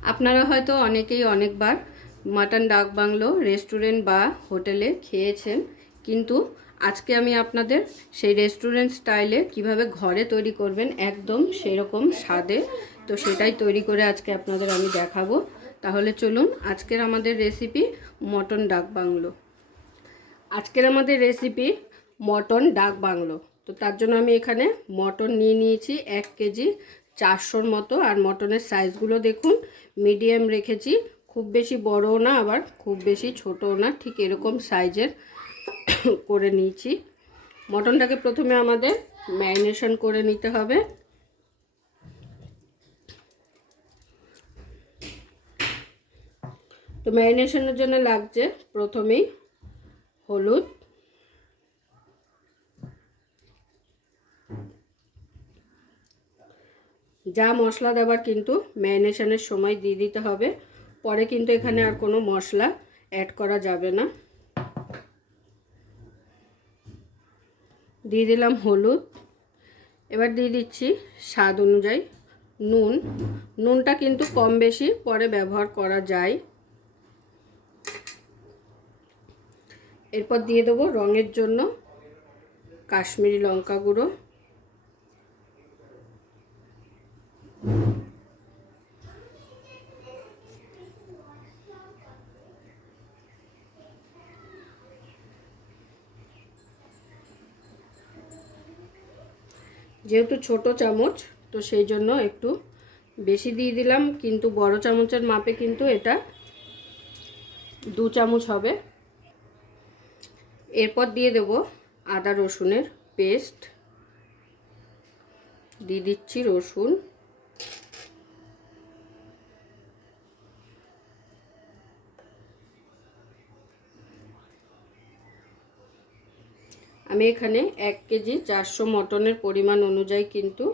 আপনারা হয়তো অনেকেই অনেকবার মাটন ডাক বাংলো রেস্টুরেন্ট বা হোটেলে খেয়েছেন, কিন্তু আজকে আমি আপনাদের সেই রেস্টুরেন্ট স্টাইলে কিভাবে ঘরে তৈরি করবেন একদম সেরকম স্বাদে, তো সেটাই তৈরি করে আজকে আপনাদের আমি দেখাবো। তাহলে চলুন আজকের আমাদের রেসিপি মটন ডাক বাংলো। আজকের আমাদের রেসিপি মটন ডাক বাংলো। তো তার জন্য আমি এখানে মটন নিয়ে নিয়েছি 1 কেজি 400-র মতো। আর মটনের সাইজগুলো দেখুন, মিডিয়াম রেখেছি, খুব বেশি বড়ও না আবার খুব বেশি ছোটও না, ঠিক এরকম সাইজের করে নিয়েছি। মটনটাকে প্রথমে আমাদের ম্যারিনেশন করে নিতে হবে। তো ম্যারিনেশনের জন্য লাগছে প্রথমেই হলুদ, যা মশলা দেওয়ার কিন্তু ম্যারিনেশনের সময় দিয়ে দিতে হবে, পরে কিন্তু এখানে আর কোনো মশলা অ্যাড করা যাবে না। দিয়ে দিলাম হলুদ, এবার দিয়ে দিচ্ছি স্বাদ অনুযায়ী নুন। নুনটা কিন্তু কম বেশি পরে ব্যবহার করা যায়। এরপর দিয়ে দেবো রঙের জন্য কাশ্মীরি লঙ্কা গুঁড়ো, যেহেতু ছোট চামচ তো সেই জন্য একটু বেশি দিয়ে দিলাম, কিন্তু বড় চামচের মাপে কিন্তু এটা 2 চামচ হবে। এরপর দিয়ে দেব আদা রসুনের পেস্ট, দিয়ে দিচ্ছি রসুন, আমি এখানে 1 কেজি 400 মটনের পরিমাণ অনুযায়ী কিন্তু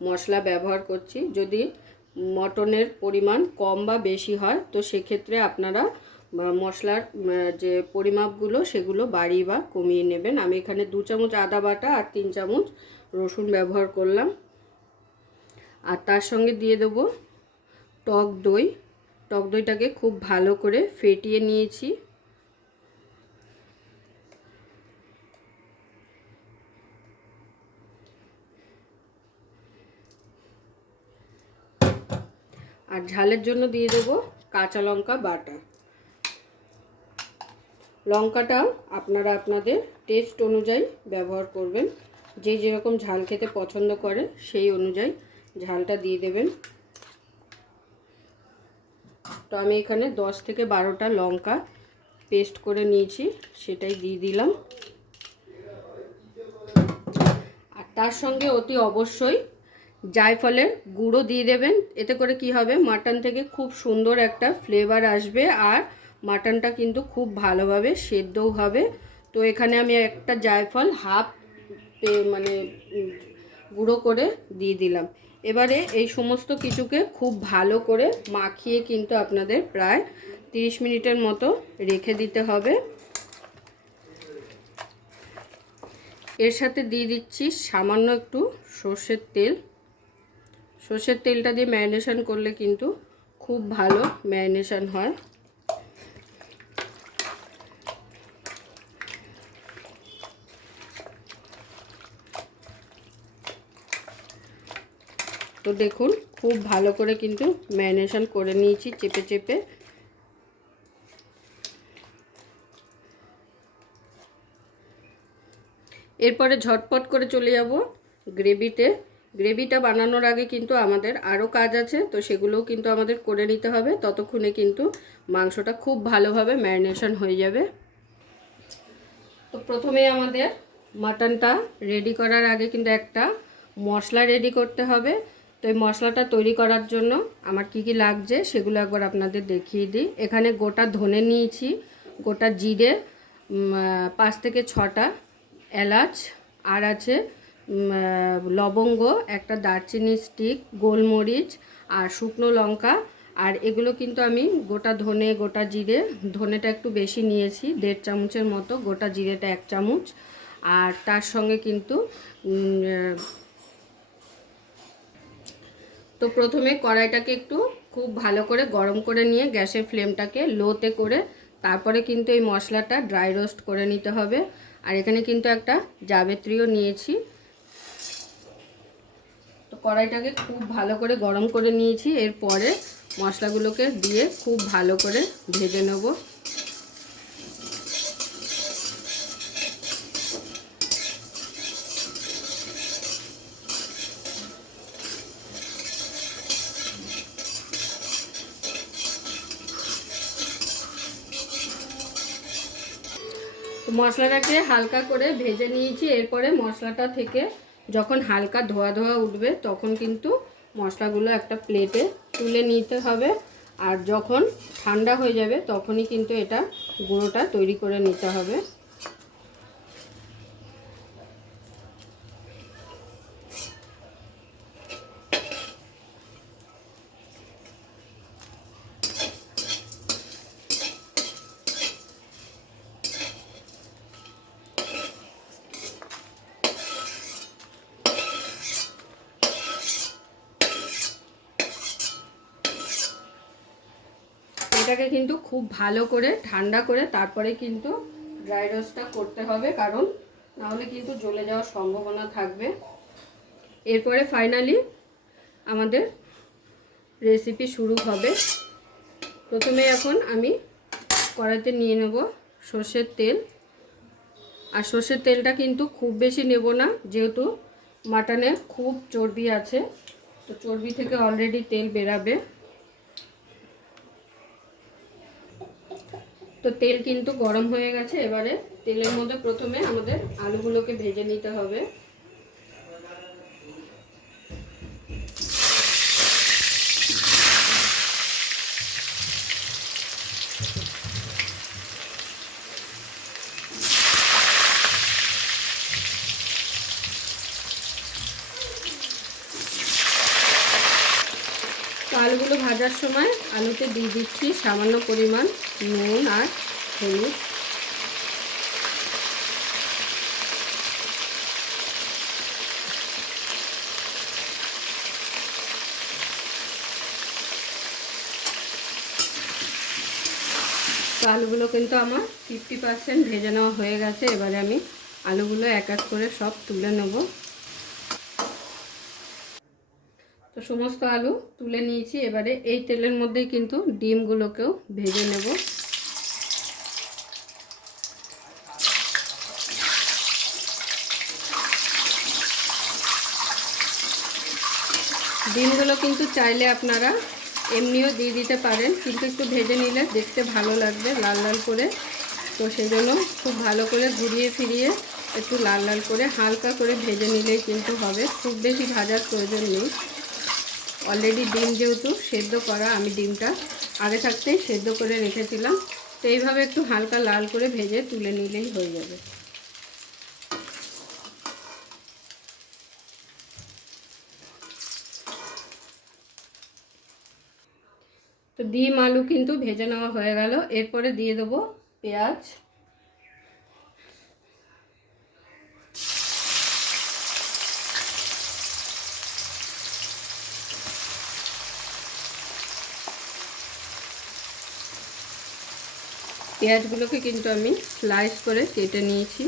মশলা ব্যবহার করছি। যদি মটনের পরিমাণ কম বা বেশি হয় তো সেক্ষেত্রে আপনারা মশলার যে পরিমাপগুলো সেগুলো বাড়িয়ে বা কমিয়ে নেবেন। আমি এখানে 2 চামচ আদা বাটা আর 3 চামচ রসুন ব্যবহার করলাম। আর তার সঙ্গে দিয়ে দেবো টক দই। টক দইটাকে খুব ভালো করে ফেটিয়ে নিয়েছি। আর ঝালের জন্য দিয়ে দেবো কাঁচা লঙ্কা বাটা। লঙ্কাটাও আপনারা আপনাদের টেস্ট অনুযায়ী ব্যবহার করবেন, যে যেরকম ঝাল খেতে পছন্দ করে সেই অনুযায়ী ঝালটা দিয়ে দেবেন। তো আমি এখানে 10 থেকে 12টা লঙ্কা পেস্ট করে নিয়েছি, সেটাই দিয়ে দিলাম। আর তার সঙ্গে অতি অবশ্যই জায়ফলের গুঁড়ো দিয়ে দেবেন। এতে করে কি হবে, মাটন থেকে খুব সুন্দর একটা ফ্লেভার আসবে আর মাটনটা কিন্তু খুব ভালোভাবে সেদ্ধও হবে। তো এখানে আমি একটা জায়ফল হাফ মানে গুঁড়ো করে দিয়ে দিলাম। এবারে এই সমস্ত কিছুকে খুব ভালো করে মাখিয়ে কিন্তু আপনাদের প্রায় 30 মিনিটের মতো রেখে দিতে হবে। এর সাথে দিয়ে দিচ্ছি সামান্য একটু সর্ষের তেল। সর্ষের তেলটা দিয়ে ম্যারিনেশন করলে কিন্তু খুব ভালো ম্যারিনেশন হয়। তো দেখুন খুব ভালো করে কিন্তু ম্যারিনেশন করে নিয়েছি চেপে চেপে। এরপরে ঝটপট করে চলে যাব গ্রেভিতে। গ্রেভিটা বানানোর আগে কিন্তু আমাদের আরও কাজ আছে, তো সেগুলোও কিন্তু আমাদের করে নিতে হবে। ততক্ষণে কিন্তু মাংসটা খুব ভালোভাবে ম্যারিনেশন হয়ে যাবে। তো প্রথমে আমাদের মাটনটা রেডি করার আগে কিন্তু একটা মশলা রেডি করতে হবে। তো এই মশলাটা তৈরি করার জন্য আমার কি কি লাগছে সেগুলো একবার আপনাদের দেখিয়ে দিই। এখানে গোটা ধনে নিয়েছি, গোটা জিরে, 5 থেকে 6টা এলাচ, আর আছে লবঙ্গ, একটা দারচিনি স্টিক, গোলমরিচ আর শুকনো লঙ্কা। আর এগুলো কিন্তু আমি গোটা ধনে, গোটা জিরে, ধনেটা একটু বেশি নিয়েছি 1.5 চামচের মতো, গোটা জিরেটা 1 চামচ। আর তার সঙ্গে কিন্তু তো প্রথমে কড়াইটাকে একটু খুব ভালো করে গরম করে নিয়ে গ্যাসের ফ্লেমটাকে লোতে করে তারপরে কিন্তু এই মশলাটা ড্রাই রোস্ট করে নিতে হবে। আর এখানে কিন্তু একটা জাবিত্রিও নিয়েছি। তো কড়াইটাকে খুব ভালো করে গরম করে নিয়েছি। এরপরে মশলাগুলোকে দিয়ে খুব ভালো করে ভেজে নেব। তো মশলাটাকে হালকা করে ভেজে নিয়েছি। এরপরে মশলাটা থেকে যখন হালকা ধোয়া ধোয়া উঠবে তখন কিন্তু মশলাগুলো একটা প্লেটে তুলে নিতে হবে। আর যখন ঠান্ডা হয়ে যাবে তখনই কিন্তু এটা গুঁড়োটা তৈরি করে নিতে হবে। এটাকে কিন্তু খুব ভালো করে ঠান্ডা করে তারপরে কিন্তু ড্রাই রোস্টটা করতে হবে, কারণ নাহলে কিন্তু জ্বলে যাওয়ার সম্ভাবনা থাকবে। এরপরে ফাইনালি আমাদের রেসিপি শুরু হবে। প্রথমে এখন আমি কড়াইতে নিয়ে নেব সর্ষের তেল। আর সর্ষের তেলটা কিন্তু খুব বেশি নেব না, যেহেতু মাটনে খুব চর্বি আছে, তো চর্বি থেকে অলরেডি তেল বেরাবে। তো তেল কিন্তু গরম হয়ে গেছে। এবারে তেলের মধ্যে প্রথমে আমাদের আলুগুলোকে ভেজে নিতে হবে। তো আলুগুলো ভাজার সময় আলুতে দিয়ে দিচ্ছি সামান্য পরিমাণ নুন আর হলুদ। তো আলুগুলো কিন্তু আমার 50% ভেজে নেওয়া হয়ে গেছে। এবারে আমি আলুগুলো এক এক করে সব তুলে নেব। তো সমস্ত আলু তুলে নিয়েছি। এবারে এই তেলের মধ্যেই কিন্তু ডিমগুলোকেও ভেজে নেব। ডিমগুলো কিন্তু চাইলে আপনারা এমনিও দিয়ে দিতে পারেন, কিন্তু একটু ভেজে নিলে দেখতে ভালো লাগবে লাল লাল করে। তো সেই জন্য খুব ভালো করে ঘুরিয়ে ফিরিয়ে একটু লাল লাল করে হালকা করে ভেজে নিলেই কিন্তু হবে, খুব বেশি ভাজার প্রয়োজন নেই। অলরেডি ডিম যেহেতু সেদ্ধ করা, আমি ডিমটা আগে থাকতেই সেদ্ধ করে রেখেছিলাম। তো এইভাবে একটু হালকা লাল করে ভেজে তুলে নিলেই হয়ে যাবে। তো ডিম আলু কিন্তু ভেজে নেওয়া হয়ে গেল। এরপরে দিয়ে দেবো পেঁয়াজ। পেঁয়াজগুলোকে কিন্তু আমি স্লাইস করে কেটে নিয়েছি।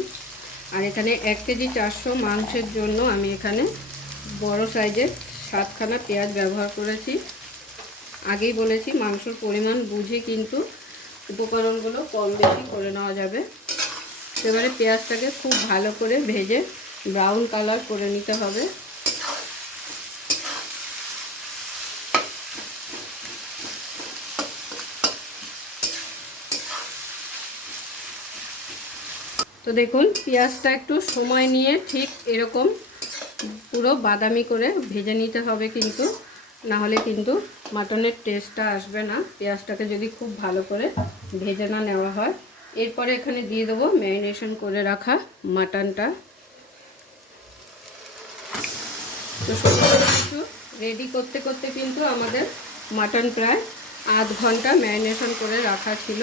আর এখানে 1 কেজি 400 মাংসের জন্য আমি এখানে বড় সাইজের 7খানা পেঁয়াজ ব্যবহার করেছি। আগেই বলেছি মাংসর পরিমাণ বুঝে কিন্তু উপকরণগুলো কম বেশি করে নেওয়া যাবে। এবারে পেঁয়াজটাকে খুব ভালো করে ভেজে ব্রাউন কালার করে নিতে হবে। তো দেখুন পেঁয়াজটা একটু সময় নিয়ে ঠিক এরকম পুরো বাদামি করে ভেজে নিতে হবে, কিন্তু না হলে কিন্তু মাটনের টেস্টটা আসবে না পেঁয়াজটাকে যদি খুব ভালো করে ভেজে না নেওয়া হয়। এরপরে এখানে দিয়ে দেবো ম্যারিনেশন করে রাখা মাটনটা। তো সমস্ত কিছু রেডি করতে করতে কিন্তু আমাদের মাটন প্রায় আধ ঘন্টা ম্যারিনেশন করে রাখা ছিল।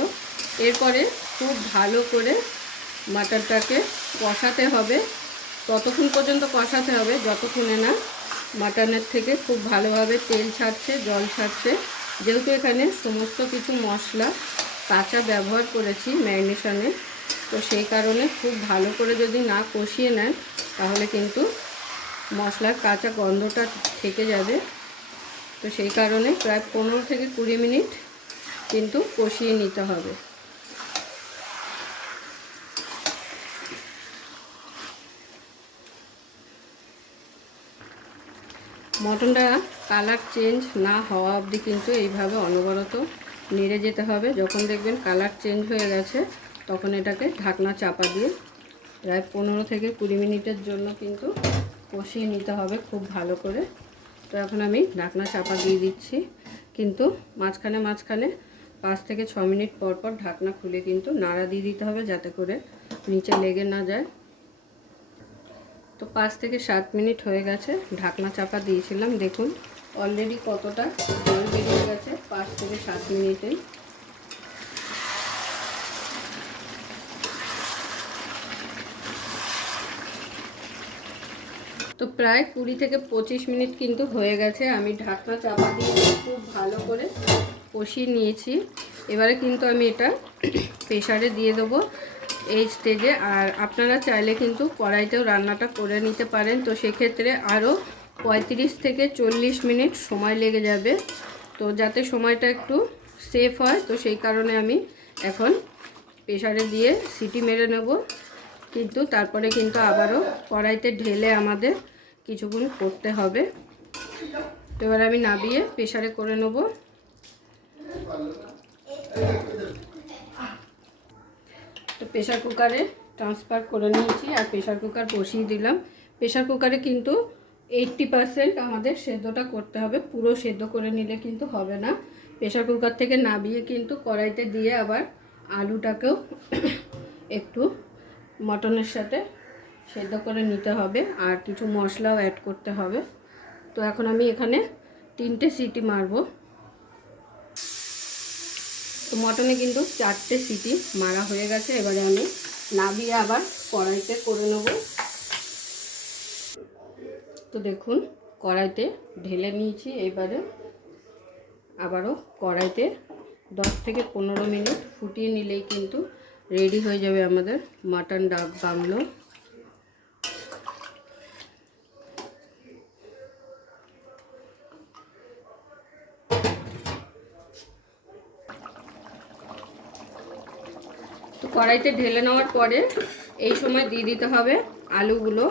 এরপরে খুব ভালো করে মাটনটাকে কষাতে হবে। ততক্ষণ পর্যন্ত কষাতে হবে যতক্ষণে না মাটনের থেকে খুব ভালোভাবে তেল ছাড়ছে, জল ছাড়ছে। যেহেতু এখানে সমস্ত কিছু মশলা কাঁচা ব্যবহার করেছি ম্যারিনেশনে, তো সেই কারণে খুব ভালো করে যদি না কষিয়ে নেন তাহলে কিন্তু মশলার কাঁচা গন্ধটা থেকে যাবে। তো সেই কারণে প্রায় 15 থেকে 20 মিনিট কিন্তু কষিয়ে নিতে হবে। মটনটা কালার চেঞ্জ না হওয়া অবধি কিন্তু এইভাবে অনবরত নেড়ে যেতে হবে। যখন দেখবেন কালার চেঞ্জ হয়ে গেছে তখন এটাকে ঢাকনা চাপা দিয়ে প্রায় 15 থেকে 20 মিনিটের জন্য কিন্তু কষিয়ে নিতে হবে খুব ভালো করে। তো এখন আমি ঢাকনা চাপা দিয়ে দিচ্ছি, কিন্তু মাঝখানে 5 থেকে 6 মিনিট পর পর ঢাকনা খুলে কিন্তু নাড়া দিয়ে দিতে হবে যাতে করে নিচে লেগে না যায়। তো 5 থেকে 7 মিনিট হয়ে গেছে ঢাকনা চাপা দিয়েছিলাম, দেখুন অলরেডি কতটা জল বেরিয়ে গেছে 5 থেকে 7 মিনিটে। তো প্রায় 20 থেকে 25 মিনিট কিন্তু হয়ে গেছে, আমি ঢাকনা চাপা দিয়ে খুব ভালো করে কষিয়ে নিয়েছি। এবারে কিন্তু আমি এটা প্রেসারে দিয়ে দেবো এই স্টেজে। আর আপনারা চাইলে কিন্তু কড়াইতেও রান্নাটা করে নিতে পারেন, তো সেক্ষেত্রে আরও 35 থেকে 40 মিনিট সময় লেগে যাবে। তো যাতে সময়টা একটু সেফ হয়, তো সেই কারণে আমি এখন প্রেসারে দিয়ে সিটি মেরে নেব। কিন্তু তারপরে কিন্তু আবারও কড়াইতে ঢেলে আমাদের কিছুক্ষণ করতে হবে। তো এবার আমি নাবিয়ে প্রেসারে করে নেব। তো প্রেসার কুকারে ট্রান্সফার করে নিয়েছি আর প্রেসার কুকার বসিয়ে দিলাম। প্রেসার কুকারে কিন্তু 80% আমাদের সেদ্ধটা করতে হবে, পুরো সেদ্ধ করে নিলে কিন্তু হবে না। প্রেসার কুকার থেকে নাবিয়ে কিন্তু কড়াইতে দিয়ে আবার আলুটাকেও একটু মটনের সাথে সেদ্ধ করে নিতে হবে আর কিছু মশলাও অ্যাড করতে হবে। তো এখন আমি এখানে 3টে সিটি মারবো। তো মটনে কিন্তু 4টে সিটি মারা হয়ে গেছে। এবারে আমি নাবিয়ে আবার কড়াইতে করে নেব। তো দেখুন কড়াইতে ঢেলে নিয়েছি। এবারে আবারও কড়াইতে 10 থেকে 15 মিনিট ফুটিয়ে নিলেই কিন্তু রেডি হয়ে যাবে আমাদের মাটন ডাব বাংলো। তো কড়াইতে ঢেলে নেওয়ার পরে এই সময় দিয়ে দিতে হবে আলুগুলো।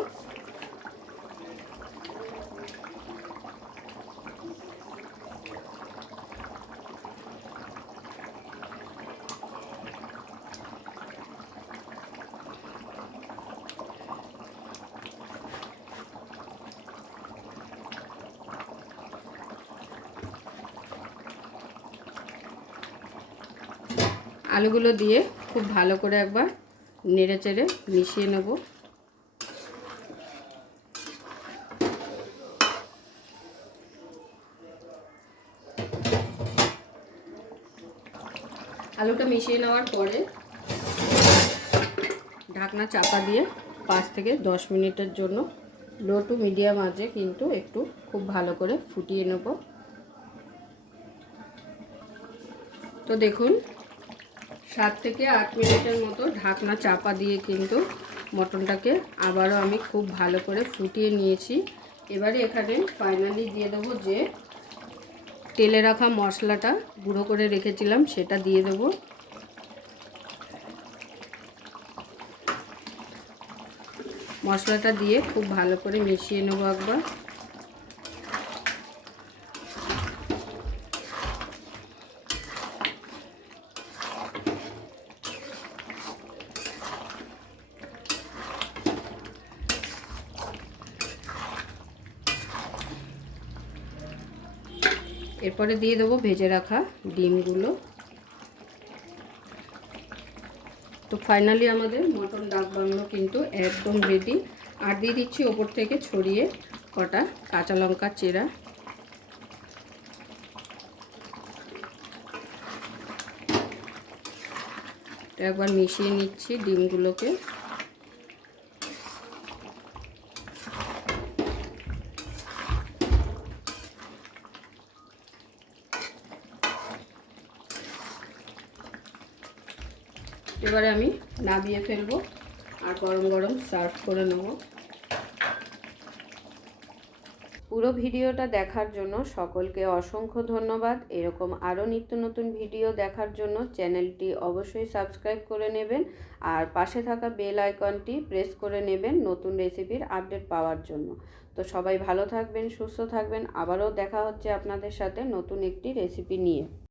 আলুগুলো দিয়ে খুব ভালো করে একবার নেড়ে চেড়ে মিশিয়ে নেব। আলুটা মিশিয়ে নেওয়ার পরে ঢাকনা চাপা দিয়ে 5 থেকে 10 মিনিটের জন্য লো টু মিডিয়াম আঁচে কিন্তু একটু খুব ভালো করে ফুটিয়ে নেব। তো দেখুন 7 থেকে 8 মিনিটের মতো ঢাকনা চাপা দিয়ে কিন্তু মটনটাকে আবারও আমি খুব ভালো করে ফুটিয়ে নিয়েছি। এবারে এখানে ফাইনালি দিয়ে দেবো যে তেলে রাখা মশলাটা গুঁড়ো করে রেখেছিলাম সেটা দিয়ে দেবো। মশলাটা দিয়ে খুব ভালো করে মিশিয়ে নেব একবার। এরপরে দিয়ে দেবো ভেজে রাখা ডিমগুলো। তো ফাইনালি আমাদের মটন ডাক বাংলো কিন্তু একদম রেডি। আর দিয়ে দিচ্ছি ওপর থেকে ছড়িয়ে কটা কাঁচা লঙ্কা চেরা। তো একবার মিশিয়ে নিচ্ছি ডিমগুলোকে। এবারে আমি নামিয়ে ফেলবো আর গরম গরম সার্ভ করে নেব। পুরো ভিডিওটা দেখার জন্য সকলকে অসংখ্য ধন্যবাদ। এরকম আরও নিত্য নতুন ভিডিও দেখার জন্য চ্যানেলটি অবশ্যই সাবস্ক্রাইব করে নেবেন আর পাশে থাকা বেল আইকনটি প্রেস করে নেবেন নতুন রেসিপির আপডেট পাওয়ার জন্য। তো সবাই ভালো থাকবেন, সুস্থ থাকবেন। আবারও দেখা হচ্ছে আপনাদের সাথে নতুন একটি রেসিপি নিয়ে।